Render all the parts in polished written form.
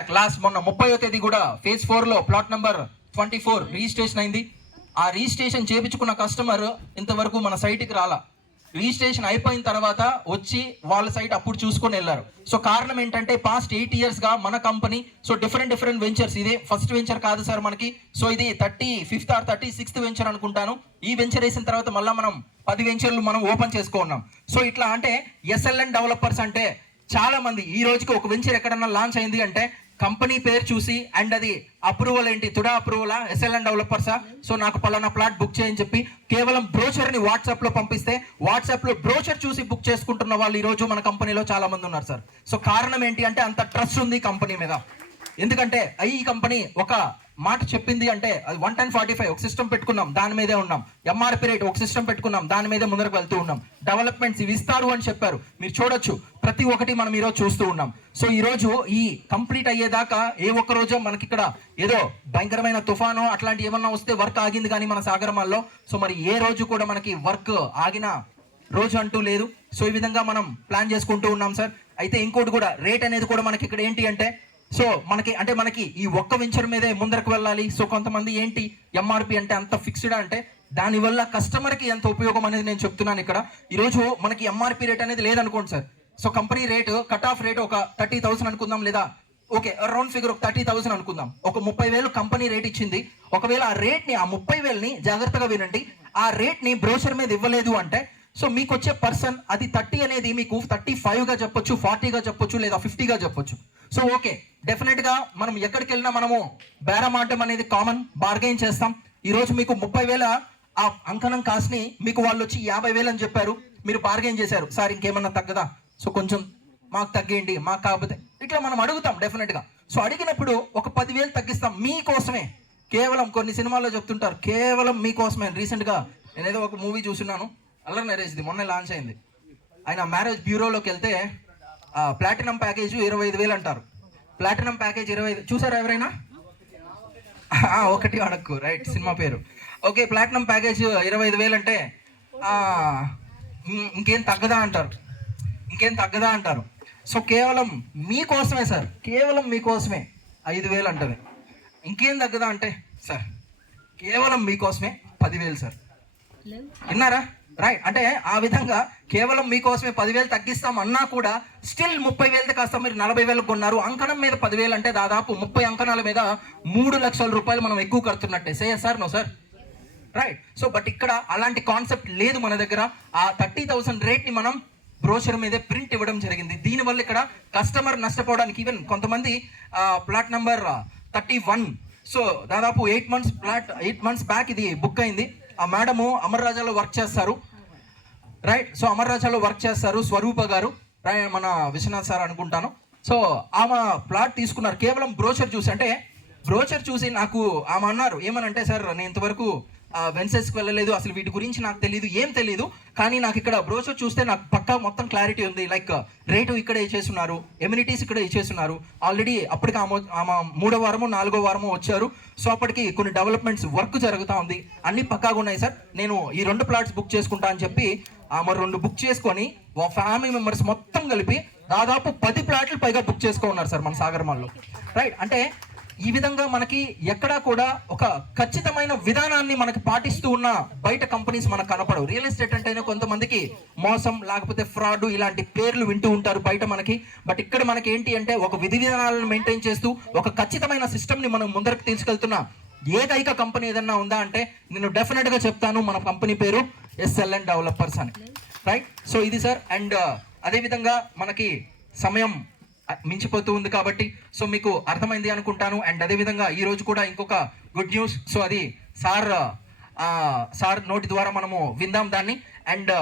Last మొన్న 30వ తేదీ కూడా ఫేజ్ 4 లో ప్లాట్ నెంబర్ 24 రిజిస్ట్రేషన్ అయింది. ఆ రిజిస్ట్రేషన్ చేయించుకున్న కస్టమర్ ఇంతవరకు మన సైట్కి రాలా. రిజిస్ట్రేషన్ అయిపోయిన తర్వాత వచ్చి వాళ్ళ సైట్ అప్పుడు చూసుకొని వెళ్ళారు. సో కారణం ఏంటంటే పాస్ట్ 8 years గా మన కంపెనీ సో డిఫరెంట్ వెంచర్స్, ఇదే ఫస్ట్ వెంచర్ కాదు సార్ మనకి. సో ఇది 35th or 36th వెంచర్ అనుకుంటాను. ఈ వెంచర్ వేసిన తర్వాత మళ్ళీ మనం 10 వెంచర్లు మనం ఓపెన్ చేసుకున్నాం. సో ఇట్లా అంటే ఎస్ఎల్ఎన్ డెవలపర్స్ అంటే చాలా మంది ఈ రోజుకి ఒక వెంచర్ ఎక్కడన్నా లాంచ్ అయింది అంటే కంపెనీ పేరు చూసి అండ్ అది అప్రూవల్ ఏంటి, తుడా అప్రూవలా, ఎస్ఎల్ఎన్ డెవలపర్సా, సో నాకు పలానా ప్లాట్ బుక్ చేయని చెప్పి కేవలం బ్రోచర్ని వాట్సాప్లో పంపిస్తే వాట్సాప్లో బ్రోచర్ చూసి బుక్ చేసుకుంటున్న వాళ్ళు ఈ రోజు మన కంపెనీలో చాలా మంది ఉన్నారు సార్. సో కారణం ఏంటి అంటే అంత ట్రస్ట్ ఉంది కంపెనీ మీద. ఎందుకంటే ఈ కంపెనీ ఒక మాట చెప్పింది అంటే అది 110/45 ఒక సిస్టమ్ పెట్టుకున్నాం, దాని మీదే ఉన్నాం. ఎంఆర్పి రేట్ ఒక సిస్టమ్ పెట్టుకున్నాం, దాని మీదే ముందరకు వెళ్తూ ఉన్నాం. డెవలప్మెంట్స్ ఇవి ఇస్తారు అని చెప్పారు, మీరు చూడొచ్చు. ప్రతి ఒక్కటి మనం ఈరోజు చూస్తూ ఉన్నాం. సో ఈ రోజు ఈ కంప్లీట్ అయ్యేదాకా ఏ ఒక్క రోజు మనకి ఇక్కడ ఏదో భయంకరమైన తుఫాను అట్లాంటి ఏమన్నా వస్తే వర్క్ ఆగింది కానీ మన సాగరమాల్లో. సో మరి ఏ రోజు కూడా మనకి వర్క్ ఆగిన రోజు అంటూ లేదు. సో ఈ విధంగా మనం ప్లాన్ చేసుకుంటూ ఉన్నాం సార్. అయితే ఇంకోటి కూడా రేట్ అనేది కూడా మనకి ఇక్కడ ఏంటి అంటే సో మనకి ఈ ఒక్క వెంచర్ మీదే ముందరకు వెళ్ళాలి. సో కొంతమంది ఏంటి ఎంఆర్పి అంటే అంత ఫిక్స్డ్ అంటే దానివల్ల కస్టమర్కి ఎంత ఉపయోగం అనేది నేను చెప్తున్నాను ఇక్కడ. ఈరోజు మనకి ఎంఆర్పి రేట్ అనేది లేదనుకోండి sir. So company rate cut off rate ఒక 30,000 అనుకుందాం, లేదా ఓకే రౌండ్ ఫిగర్ ఒక 30,000 అనుకుందాం. ఒక 30,000 కంపెనీ రేట్ ఇచ్చింది. ఒకవేళ ఆ రేట్ని ఆ 30,000ని జాగ్రత్తగా వినండి, ఆ రేట్ని బ్రోషర్ మీద ఇవ్వలేదు అంటే సో మీకు వచ్చే పర్సన్ అది 30 అనేది మీకు 35గా చెప్పొచ్చు, 40గా చెప్పొచ్చు, లేదా 50గా చెప్పొచ్చు. సో ఓకే డెఫినెట్గా మనం ఎక్కడికి వెళ్ళినా మనము బేరం ఆడటం అనేది కామన్, బార్గెయిన్ చేస్తాం. ఈరోజు మీకు 30,000 ఆ అంకణం కాస్ట్ని మీకు వాళ్ళు వచ్చి 50,000 అని చెప్పారు, మీరు బార్గెయిన్ చేశారు, సార్ ఇంకేమన్నా తగ్గదా, సో కొంచెం మాకు తగ్గేయండి, మాకు కాకపోతే ఇట్లా మనం అడుగుతాం డెఫినెట్గా. సో అడిగినప్పుడు ఒక 10,000 తగ్గిస్తాం మీకోసమే. కేవలం కొన్ని సినిమాల్లో చెప్తుంటారు కేవలం మీకోసమే. రీసెంట్గా నేనేదో ఒక మూవీ చూస్తున్నాను, అల్లరి నరేష్ది, మొన్న లాంచ్ అయింది. ఆయన మ్యారేజ్ బ్యూరోలోకి వెళ్తే ప్లాటినం ప్యాకేజ్ 25,000 అంటారు. ప్లాటినం ప్యాకేజ్ 25 చూసారా ఎవరైనా? ఒకటి అడక్కు రైట్ సినిమా పేరు. ఓకే ప్లాటినం ప్యాకేజ్ 25,000 అంటే ఇంకేం తగ్గదా అంటారు. సో కేవలం మీకోసమే సార్, కేవలం మీకోసమే 5,000 అంటది. ఇంకేం తగ్గదా అంటే సార్ కేవలం మీకోసమే 10,000 సార్. విన్నారా? రైట్. అంటే ఆ విధంగా కేవలం మీకోసమే 10,000 తగ్గిస్తాం అన్నా కూడా స్టిల్ 30,000 కాస్త మీరు 40,000 కొన్నారు. అంకణం మీద 10,000 అంటే దాదాపు 30 అంకణాల మీద 3 లక్షల రూపాయలు మనం ఎక్కువ కడుతున్నట్టే. Say sir no sir right. So but ఇక్కడ అలాంటి కాన్సెప్ట్ లేదు మన దగ్గర. ఆ 30,000 రేట్ని మనం బ్రోషర్ మీదే ప్రింట్ ఇవ్వడం జరిగింది. దీనివల్ల ఇక్కడ కస్టమర్ నష్టపోవడానికి ఈవెన్ కొంతమంది ప్లాట్ నెంబర్ 31 సో దాదాపు 8 months బ్యాక్ ఇది బుక్ అయింది. ఆ మేడము అమర్ రాజాలో వర్క్ చేస్తారు రైట్. సో అమర్ రాజాలో వర్క్ చేస్తారు స్వరూప గారు, మన విశ్వనాథ్ సార్ అనుకుంటాను. సో ఆమె ప్లాట్ తీసుకున్నారు కేవలం బ్రోచర్ చూసి. అంటే బ్రోచర్ చూసి నాకు ఆమె అన్నారు ఏమనంటే సార్ నేను ఇంతవరకు వెన్సెస్కి వెళ్ళలేదు, అసలు వీటి గురించి నాకు ఏం తెలియదు, కానీ నాకు ఇక్కడ బ్రోచర్ చూస్తే నాకు పక్కా మొత్తం క్లారిటీ ఉంది. లైక్ రేటు ఇక్కడ ఇచ్చేస్తున్నారు, ఎమ్యూనిటీస్ ఇక్కడ ఇచ్చేస్తున్నారు. ఆల్రెడీ అప్పటికి ఆమె 3వ వారము 4వ వారము వచ్చారు. సో అప్పటికి కొన్ని డెవలప్మెంట్స్ వర్క్ జరుగుతూ ఉంది, అన్ని పక్కాగా ఉన్నాయి సార్, నేను ఈ 2 ప్లాట్స్ బుక్ చేసుకుంటా అని చెప్పి ఆమె 2 బుక్ చేసుకొని ఫ్యామిలీ మెంబర్స్ మొత్తం కలిపి దాదాపు 10 ప్లాట్లు పైగా బుక్ చేసుకున్నారు సార్ మన సాగర్మాల్లో రైట్. అంటే ఈ విధంగా మనకి ఎక్కడా కూడా ఒక ఖచ్చితమైన విధానాన్ని మనకి పాటిస్తూ ఉన్న బయట కంపెనీస్ మనకు కనపడవు. రియల్ ఎస్టేట్ అంటేనే కొంతమందికి మోసం లేకపోతే ఫ్రాడ్ ఇలాంటి పేర్లు వింటూ ఉంటారు బయట మనకి. బట్ ఇక్కడ మనకి ఏంటి అంటే ఒక విధి విధానాలను మెయింటైన్ చేస్తూ ఒక ఖచ్చితమైన సిస్టమ్ని మనం ముందరకు తీసుకెళ్తున్న ఏకైక కంపెనీ ఏదన్నా ఉందా అంటే నేను డెఫినెట్గా చెప్తాను మన కంపెనీ పేరు ఎస్ఎల్ఎన్ డెవలపర్స్ అని రైట్. సో ఇది సార్. అండ్ అదేవిధంగా మనకి సమయం మించిపోతూ ఉంది కాబట్టి సో మీకు అర్థమైంది అనుకుంటాను. అండ్ అదేవిధంగా ఈరోజు కూడా ఇంకొక గుడ్ న్యూస్, సో అది సార్ నోటి ద్వారా మనము విందాం దాన్ని. And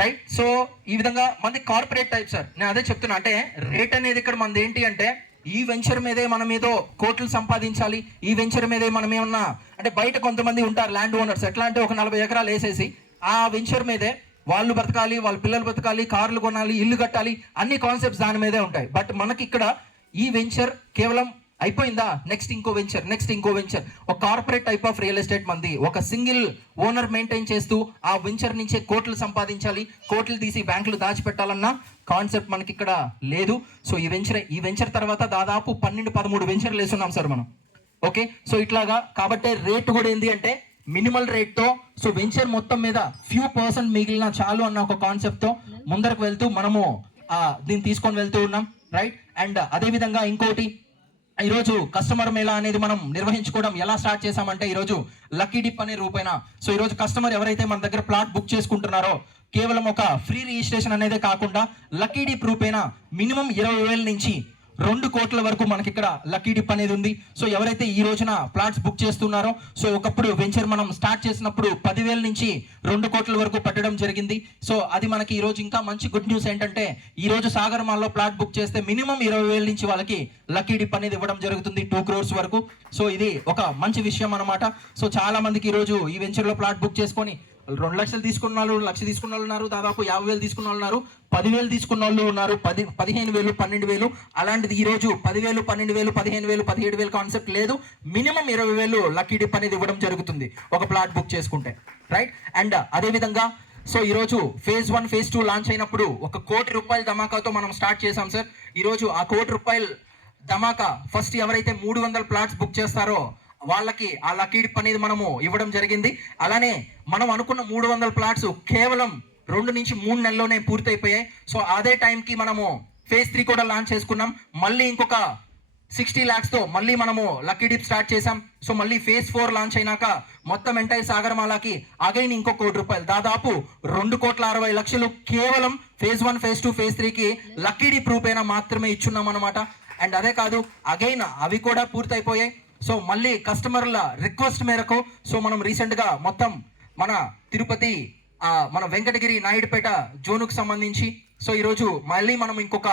right. సో ఈ విధంగా మనది కార్పొరేట్ టైప్ సార్, నేను అదే చెప్తున్నా. అంటే రేట్ అనేది ఇక్కడ మనది ఏంటి అంటే ఈ వెంచర్ మీదే మనం ఏదో కోట్లు సంపాదించాలి, ఈ వెంచర్ మీదే మనం ఏమన్నా అంటే బయట కొంతమంది ఉంటారు ల్యాండ్ ఓనర్స్, ఎట్లా అంటే ఒక 40 ఎకరాలు వేసేసి ఆ వెంచర్ మీదే వాళ్ళు బతకాలి, వాళ్ళ పిల్లలు బతకాలి, కార్లు కొనాలి, ఇల్లు కట్టాలి, అన్ని కాన్సెప్ట్స్ దాని మీదే ఉంటాయి. బట్ మనకి ఇక్కడ ఈ వెంచర్ కేవలం అయిపోయిందా, నెక్స్ట్ ఇంకో వెంచర్. ఒక corporate type of real estate మంది. ఒక సింగిల్ ఓనర్ మెయింటైన్ చేస్తూ ఆ వెంచర్ నుంచే కోట్లు సంపాదించాలి, కోట్లు తీసి బ్యాంకులు దాచిపెట్టాలన్న కాన్సెప్ట్ మనకి ఇక్కడ లేదు. సో ఈ వెంచర్ తర్వాత దాదాపు 12-13 వెంచర్లు వేస్తున్నాం సార్ మనం. ఓకే, సో ఇట్లాగా కాబట్టి రేట్ కూడా ఏంటి అంటే మినిమల్ రేట్తో, సో వెంచర్ మొత్తం మీద ఫ్యూ పర్సెంట్ మిగిలిన చాలు అన్న ఒక కాన్సెప్ట్తో ముందరకు వెళ్తూ మనము దీన్ని తీసుకొని వెళ్తూ ఉన్నాం, రైట్. అండ్ అదేవిధంగా ఇంకోటి, ఈరోజు కస్టమర్ మేళా అనేది మనం నిర్వహించుకోవడం ఎలా స్టార్ట్ చేశామంటే ఈరోజు లక్కీ డిప్ అనే రూపేణ. సో ఈరోజు కస్టమర్ ఎవరైతే మన దగ్గర ప్లాట్ బుక్ చేసుకుంటున్నారో కేవలం ఒక ఫ్రీ రిజిస్ట్రేషన్ అనేదే కాకుండా లక్కీ డిప్ రూపేణ మినిమం 20,000 నుంచి 2 కోట్ల వరకు మనకి ఇక్కడ లక్కీ డిప్ అనేది ఉంది. సో ఎవరైతే ఈ రోజున ప్లాట్స్ బుక్ చేస్తున్నారో, సో ఒకప్పుడు వెంచర్ మనం స్టార్ట్ చేసినప్పుడు 10,000 నుంచి 2 కోట్ల వరకు పట్టడం జరిగింది. సో అది మనకి ఈ రోజు ఇంకా మంచి గుడ్ న్యూస్ ఏంటంటే ఈ రోజు సాగర్ మాల్లో ప్లాట్ బుక్ చేస్తే మినిమం 20,000 నుంచి వాళ్ళకి లక్కీ డిప్ అనేది ఇవ్వడం జరుగుతుంది 2 crores వరకు. సో ఇది ఒక మంచి విషయం అన్నమాట. సో చాలా మందికి ఈ రోజు ఈ వెంచర్లో ప్లాట్ బుక్ చేసుకొని 2 లక్షలు తీసుకున్న వాళ్ళు, 1 లక్ష తీసుకున్న వాళ్ళు ఉన్నారు, దాదాపు 50,000 తీసుకున్న వాళ్ళు ఉన్నారు, 10,000 తీసుకున్న వాళ్ళు ఉన్నారు, 15,000, 12,000. అలాంటిది ఈ రోజు 10,000, 12,000, 15,000, 17,000 కాన్సెప్ట్ లేదు. మినిమం 20,000 లక్కీ డిప్ అనేది ఇవ్వడం జరుగుతుంది ఒక ప్లాట్ బుక్ చేసుకుంటే, రైట్. అండ్ అదేవిధంగా సో ఈరోజు phase 1, phase 2 లాంచ్ అయినప్పుడు 1 కోటి రూపాయల ధమాకాతో మనం స్టార్ట్ చేసాం సార్. ఈరోజు ఆ 1 కోటి రూపాయల ధమాకా ఫస్ట్ ఎవరైతే 300 ప్లాట్స్ బుక్ చేస్తారో వాళ్ళకి ఆ లక్కీ డిప్ అనేది మనము ఇవ్వడం జరిగింది. అలానే మనం అనుకున్న 300 ప్లాట్స్ కేవలం 2 నుంచి 3 నెలల్లోనే పూర్తయిపోయాయి. సో అదే టైంకి మనము phase 3 కూడా లాంచ్ చేసుకున్నాం. మళ్ళీ ఇంకొక 60 lakhsతో మళ్ళీ మనము లక్కీ డిప్ స్టార్ట్ చేసాం. సో మళ్ళీ phase 4 లాంచ్ అయినాక మొత్తం ఎంటైర్ సాగరమాలకి అగైన్ ఇంకో 1 కోటి రూపాయలు, దాదాపు 2,60,00,000 కేవలం phase 1, phase 2, phase 3కి లక్కీ డిప్ రూపేణ మాత్రమే ఇచ్చున్నాం అనమాట. అండ్ అదే కాదు, అగైన్ అవి కూడా పూర్తయిపోయాయి. సో మళ్ళీ కస్టమర్ల రిక్వెస్ట్ మేరకు సో మనం రీసెంట్గా మొత్తం మన తిరుపతి, మన వెంకటగిరి, నాయుడుపేట జోనుకు సంబంధించి సో ఈరోజు మళ్ళీ మనం ఇంకొక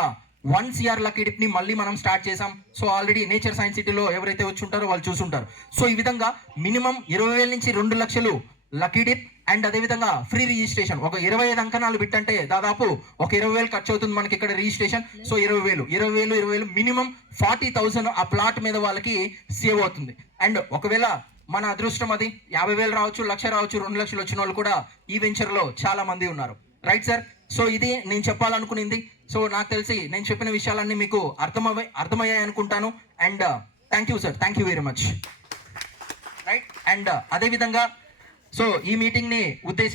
1 CR లక్కీ డిప్ని మళ్ళీ మనం స్టార్ట్ చేసాం. సో ఆల్రెడీ నేచర్ సైన్స్ సిటీలో ఎవరైతే వచ్చి ఉంటారో వాళ్ళు చూసుంటారు. సో ఈ విధంగా మినిమం 20,000 నుంచి 2 లక్షలు లక్కీ డిప్. అండ్ అదేవిధంగా ఫ్రీ రిజిస్ట్రేషన్. ఒక 25 అంకణాలు బిట్టంటే దాదాపు ఒక 20,000 ఖర్చు అవుతుంది మనకి ఇక్కడ రిజిస్ట్రేషన్. సో 20,000 మినిమం 40,000 ఆ ప్లాట్ మీద వాళ్ళకి సేవ్ అవుతుంది. అండ్ ఒకవేళ మన అదృష్టం అది 50,000 రావచ్చు, 1,00,000 రావచ్చు, 2 లక్షలు వచ్చిన వాళ్ళు కూడా ఈ వెంచర్లో చాలా మంది ఉన్నారు, రైట్ సార్. సో ఇది నేను చెప్పాలనుకునింది. సో నాకు తెలిసి నేను చెప్పిన విషయాలన్నీ మీకు అర్థమయ్యాయి అనుకుంటాను. And thank you sir, thank you very much, right. And అదేవిధంగా సో ఈ మీటింగ్ని ఉద్దేశించి